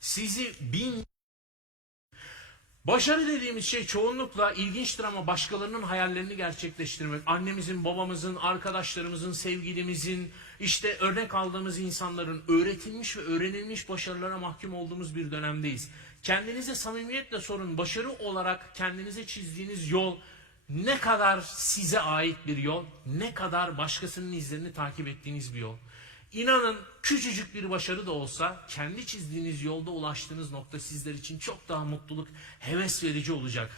Sizi başarı dediğimiz şey çoğunlukla ilginçtir ama başkalarının hayallerini gerçekleştirmek. Annemizin, babamızın, arkadaşlarımızın, sevgilimizin, işte örnek aldığımız insanların öğretilmiş ve öğrenilmiş başarılara mahkum olduğumuz bir dönemdeyiz. Kendinize samimiyetle sorun, başarı olarak kendinize çizdiğiniz yol ne kadar size ait bir yol, ne kadar başkasının izlerini takip ettiğiniz bir yol. İnanın küçücük bir başarı da olsa kendi çizdiğiniz yolda ulaştığınız nokta sizler için çok daha mutluluk, heves verici olacak.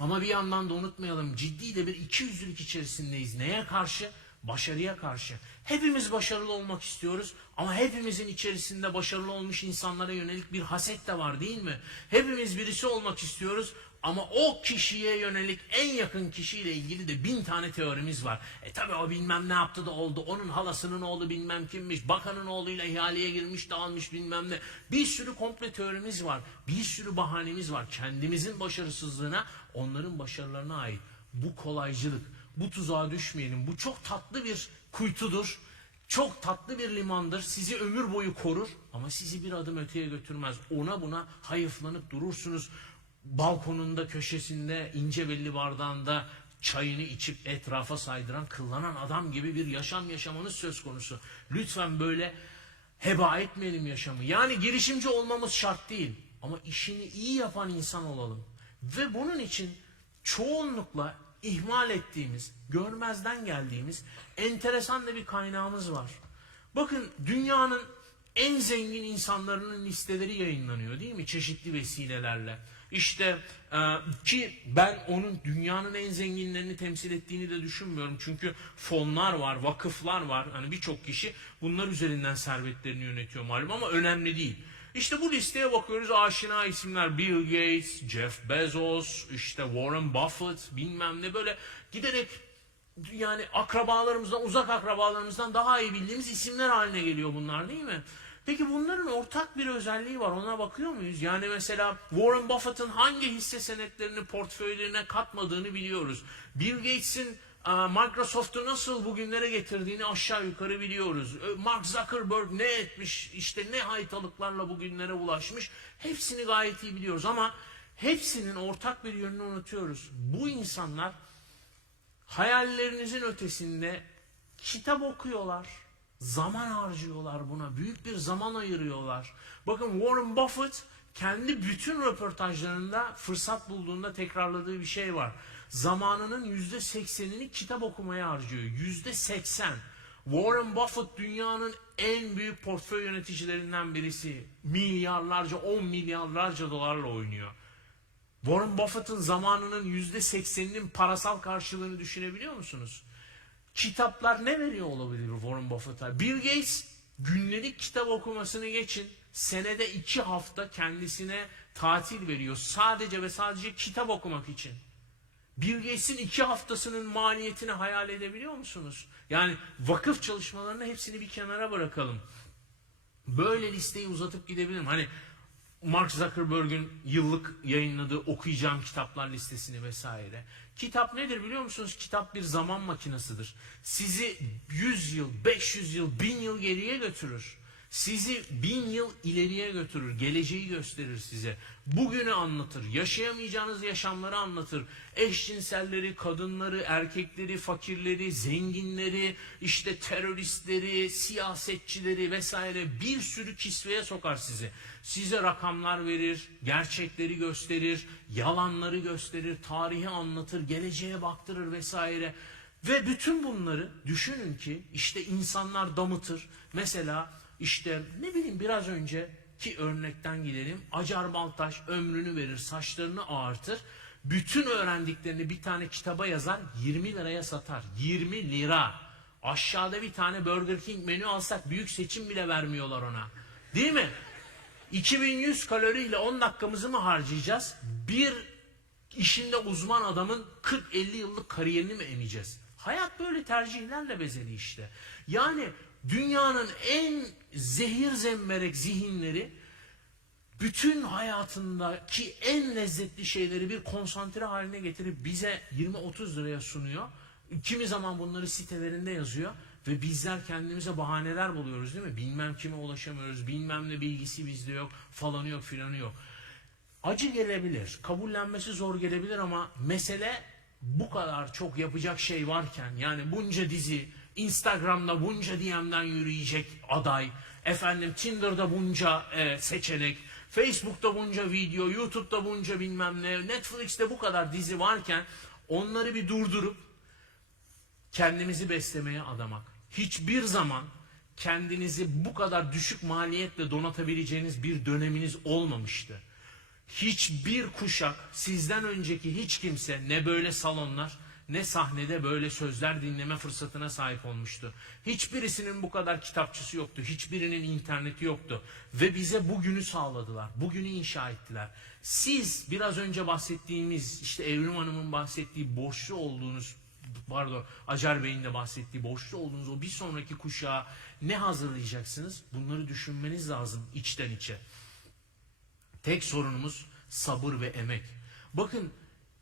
Ama bir yandan da unutmayalım, ciddi de bir ikiyüzlülük içerisindeyiz. Neye karşı? Başarıya karşı. Hepimiz başarılı olmak istiyoruz ama hepimizin içerisinde başarılı olmuş insanlara yönelik bir haset de var, değil mi? Hepimiz birisi olmak istiyoruz ama o kişiye yönelik en yakın kişiyle ilgili de 1000 tane teorimiz var. Tabi o bilmem ne yaptı da oldu, onun halasının oğlu bilmem kimmiş, bakanın oğluyla ihaleye girmiş de almış bilmem ne. Bir sürü komple teorimiz var, bir sürü bahanemiz var. Kendimizin başarısızlığına, onların başarılarına ait. Bu kolaycılık, bu tuzağa düşmeyelim. Bu çok tatlı bir kuytudur. Çok tatlı bir limandır. Sizi ömür boyu korur ama sizi bir adım öteye götürmez. Ona buna hayıflanıp durursunuz. Balkonunda, köşesinde, ince belli bardağında çayını içip etrafa saydıran, kıllanan adam gibi bir yaşam yaşamanız söz konusu. Lütfen böyle heba etmeyelim yaşamı. Yani girişimci olmamız şart değil ama işini iyi yapan insan olalım. Ve bunun için çoğunlukla ihmal ettiğimiz, görmezden geldiğimiz enteresan da bir kaynağımız var. Bakın, dünyanın en zengin insanların listeleri yayınlanıyor, değil mi? Çeşitli vesilelerle. İşte ki ben onun dünyanın en zenginlerini temsil ettiğini de düşünmüyorum. Çünkü fonlar var, vakıflar var. Hani birçok kişi bunlar üzerinden servetlerini yönetiyor malum ama önemli değil. İşte bu listeye bakıyoruz, aşina isimler: Bill Gates, Jeff Bezos, işte Warren Buffett, bilmem ne, böyle giderek yani akrabalarımızdan, uzak akrabalarımızdan daha iyi bildiğimiz isimler haline geliyor bunlar, değil mi? Peki bunların ortak bir özelliği var, ona bakıyor muyuz? Yani mesela Warren Buffett'ın hangi hisse senetlerini portföylerine katmadığını biliyoruz. Bill Gates'in Microsoft'u nasıl bugünlere getirdiğini aşağı yukarı biliyoruz. Mark Zuckerberg ne etmiş, işte ne haytalıklarla bugünlere ulaşmış, hepsini gayet iyi biliyoruz ama hepsinin ortak bir yönünü unutuyoruz. Bu insanlar hayallerinizin ötesinde kitap okuyorlar, zaman harcıyorlar buna, büyük bir zaman ayırıyorlar. Bakın, Warren Buffett kendi bütün röportajlarında fırsat bulduğunda tekrarladığı bir şey var. Zamanının %80'ini kitap okumaya harcıyor. %80. Warren Buffett dünyanın en büyük portföy yöneticilerinden birisi. Milyarlarca, 10 milyarlarca dolarla oynuyor. Warren Buffett'ın zamanının %80'inin parasal karşılığını düşünebiliyor musunuz? Kitaplar ne veriyor olabilir Warren Buffett'a? Bill Gates günlük kitap okumasını geçin, senede 2 hafta kendisine tatil veriyor. Sadece ve sadece kitap okumak için. Bill Gates'in 2 haftasının maliyetini hayal edebiliyor musunuz? Yani vakıf çalışmalarını hepsini bir kenara bırakalım. Böyle listeyi uzatıp gidebilirim. Hani Mark Zuckerberg'ün yıllık yayınladığı okuyacağım kitaplar listesini vesaire. Kitap nedir biliyor musunuz? Kitap bir zaman makinesidir. Sizi 100 yıl, 500 yıl, 1000 yıl geriye götürür. Sizi 1000 yıl ileriye götürür. Geleceği gösterir size. Bugünü anlatır. Yaşayamayacağınız yaşamları anlatır. Eşcinselleri, kadınları, erkekleri, fakirleri, zenginleri, işte teröristleri, siyasetçileri vesaire bir sürü kisveye sokar sizi. Size rakamlar verir, gerçekleri gösterir, yalanları gösterir, tarihi anlatır, geleceğe baktırır vesaire. Ve bütün bunları düşünün ki işte insanlar damıtır. Mesela işte ne bileyim, biraz önceki örnekten gidelim. Acar Baltaş ömrünü verir, saçlarını ağartır. Bütün öğrendiklerini bir tane kitaba yazar, 20 liraya satar. 20 lira. Aşağıda bir tane Burger King menü alsak büyük seçim bile vermiyorlar ona. Değil mi? 2100 kaloriyle 10 dakikamızı mı harcayacağız? Bir işinde uzman adamın 40-50 yıllık kariyerini mi emeceğiz? Hayat böyle tercihlerle bezeli işte. Yani dünyanın en zehir zemberek zihinleri bütün hayatındaki en lezzetli şeyleri bir konsantre haline getirip bize 20-30 liraya sunuyor. Kimi zaman bunları sitelerinde yazıyor Ve bizler kendimize bahaneler buluyoruz değil mi? Bilmem kime ulaşamıyoruz, bilmem ne bilgisi bizde yok, falanı yok, filanı yok. Acı gelebilir, kabullenmesi zor gelebilir ama mesele bu kadar çok yapacak şey varken, yani bunca dizi, Instagram'da bunca DM'den yürüyecek aday, efendim Tinder'da bunca seçenek, Facebook'ta bunca video, YouTube'da bunca bilmem ne, Netflix'te bu kadar dizi varken onları bir durdurup kendimizi beslemeye adamak. Hiçbir zaman kendinizi bu kadar düşük maliyetle donatabileceğiniz bir döneminiz olmamıştı. Hiçbir kuşak, sizden önceki hiç kimse ne böyle salonlar ne sahnede böyle sözler dinleme fırsatına sahip olmuştu. Hiçbirisinin bu kadar kitapçısı yoktu. Hiçbirinin interneti yoktu. Ve bize bugünü sağladılar. Bugünü inşa ettiler. Siz biraz önce bahsettiğimiz, işte Evrim Hanım'ın bahsettiği borçlu olduğunuz, pardon Acar Bey'in de bahsettiği borçlu olduğunuz o bir sonraki kuşağa ne hazırlayacaksınız? Bunları düşünmeniz lazım içten içe. Tek sorunumuz sabır ve emek. Bakın,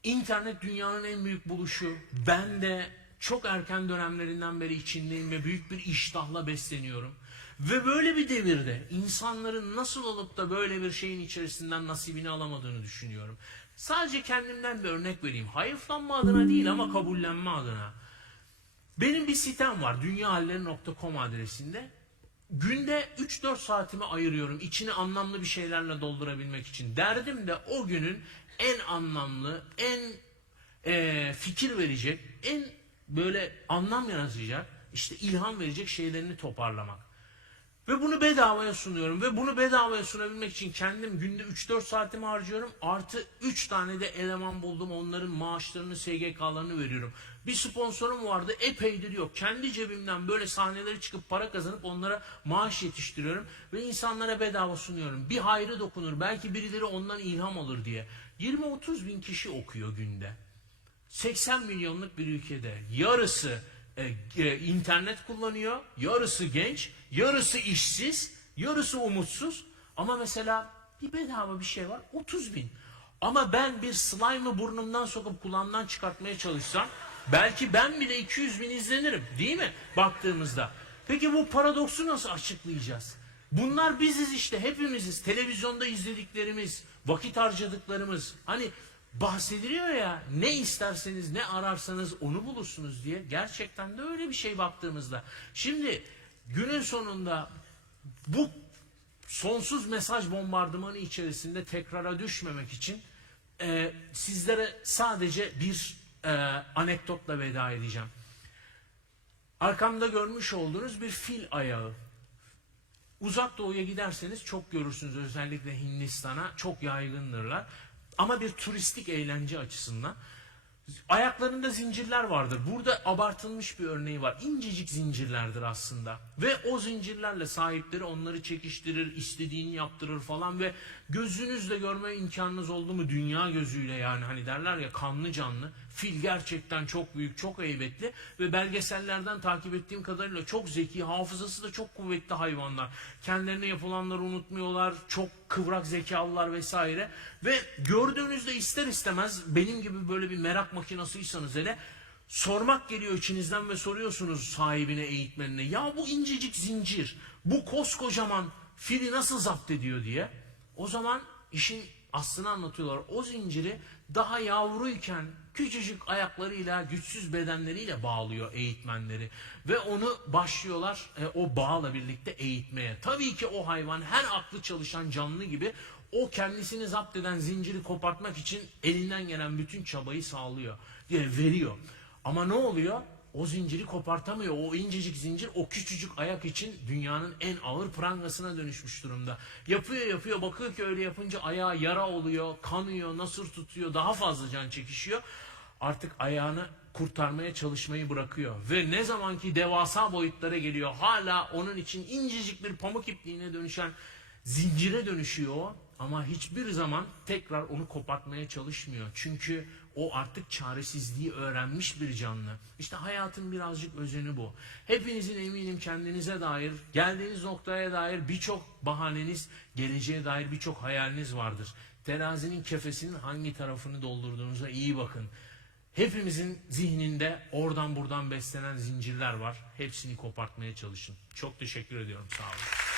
internet dünyanın en büyük buluşu. Ben de çok erken dönemlerinden beri içindeyim ve büyük bir iştahla besleniyorum. Ve böyle bir devirde insanların nasıl olup da böyle bir şeyin içerisinden nasibini alamadığını düşünüyorum. Sadece kendimden bir örnek vereyim. Hayıflanma adına değil ama kabullenme adına. Benim bir sitem var, dünyahalleri.com adresinde. Günde 3-4 saatimi ayırıyorum içini anlamlı bir şeylerle doldurabilmek için. Derdim de o günün en anlamlı, en fikir verecek, en böyle anlam yaratacak, işte ilham verecek şeylerini toparlamak. Ve bunu bedavaya sunuyorum. Ve bunu bedavaya sunabilmek için kendim günde 3-4 saatimi harcıyorum. Artı 3 tane de eleman buldum. Onların maaşlarını, SGK'larını veriyorum. Bir sponsorum vardı. Epeydir yok. Kendi cebimden böyle sahnelere çıkıp para kazanıp onlara maaş yetiştiriyorum. Ve insanlara bedava sunuyorum. Bir hayrı dokunur. Belki birileri ondan ilham alır diye. 20-30 bin kişi okuyor günde. 80 milyonluk bir ülkede yarısı internet kullanıyor, yarısı genç, yarısı işsiz, yarısı umutsuz. Ama mesela bir bedava bir şey var, 30 bin. Ama ben bir slime'ı burnumdan sokup kulağımdan çıkartmaya çalışsam belki ben bile 200 bin izlenirim, değil mi baktığımızda? Peki bu paradoksu nasıl açıklayacağız? Bunlar biziz işte, hepimiziz. Televizyonda izlediklerimiz, vakit harcadıklarımız. Hani bahsediliyor ya, ne isterseniz ne ararsanız onu bulursunuz diye. Gerçekten de öyle bir şey baktığımızda. Şimdi günün sonunda bu sonsuz mesaj bombardımanı içerisinde tekrara düşmemek için sizlere sadece bir anekdotla veda edeceğim. Arkamda görmüş olduğunuz bir fil ayağı. Uzak doğuya giderseniz çok görürsünüz, özellikle Hindistan'a çok yaygındırlar. Ama bir turistik eğlence açısından. Ayaklarında zincirler vardır. Burada abartılmış bir örneği var. İncecik zincirlerdir aslında. Ve o zincirlerle sahipleri onları çekiştirir, istediğini yaptırır falan ve gözünüzle görme imkanınız oldu mu, dünya gözüyle, yani hani derler ya, kanlı canlı. Fil gerçekten çok büyük, çok heybetli ve belgesellerden takip ettiğim kadarıyla çok zeki, hafızası da çok kuvvetli hayvanlar. Kendilerine yapılanları unutmuyorlar, çok kıvrak zekalılar vesaire. Ve gördüğünüzde ister istemez, benim gibi böyle bir merak makinasıysanız hele, sormak geliyor içinizden ve soruyorsunuz sahibine, eğitmenine. Ya bu incecik zincir, bu koskocaman fili nasıl zapt ediyor diye. O zaman işin aslını anlatıyorlar. O zinciri daha yavruyken küçücük ayaklarıyla, güçsüz bedenleriyle bağlıyor eğitmenleri. Ve onu başlıyorlar o bağla birlikte eğitmeye. Tabii ki o hayvan, her aklı çalışan canlı gibi, o kendisini zapt eden zinciri kopartmak için elinden gelen bütün çabayı sağlıyor, veriyor. Ama ne oluyor? O zinciri kopartamıyor. O incecik zincir o küçücük ayak için dünyanın en ağır prangasına dönüşmüş durumda. Yapıyor, bakıyor ki öyle yapınca ayağı yara oluyor, kanıyor, nasır tutuyor, daha fazla can çekişiyor. Artık ayağını kurtarmaya çalışmayı bırakıyor. Ve ne zamanki devasa boyutlara geliyor, hala onun için incecik bir pamuk ipliğine dönüşen zincire dönüşüyor o. Ama hiçbir zaman tekrar onu kopartmaya çalışmıyor. Çünkü o artık çaresizliği öğrenmiş bir canlı. İşte hayatın birazcık özeni bu. Hepinizin eminim kendinize dair, geldiğiniz noktaya dair birçok bahaneniz, geleceğe dair birçok hayaliniz vardır. Terazinin kefesinin hangi tarafını doldurduğunuza iyi bakın. Hepimizin zihninde oradan buradan beslenen zincirler var. Hepsini kopartmaya çalışın. Çok teşekkür ediyorum. Sağ olun.